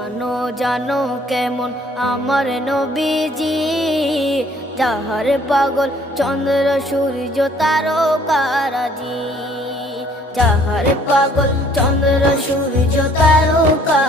জানো জানো কেমন আমার নবীজি, যাহার পাগল চন্দ্র সূর্য তারকারাজি, যাহার পাগল চন্দ্র সূর্য তারকা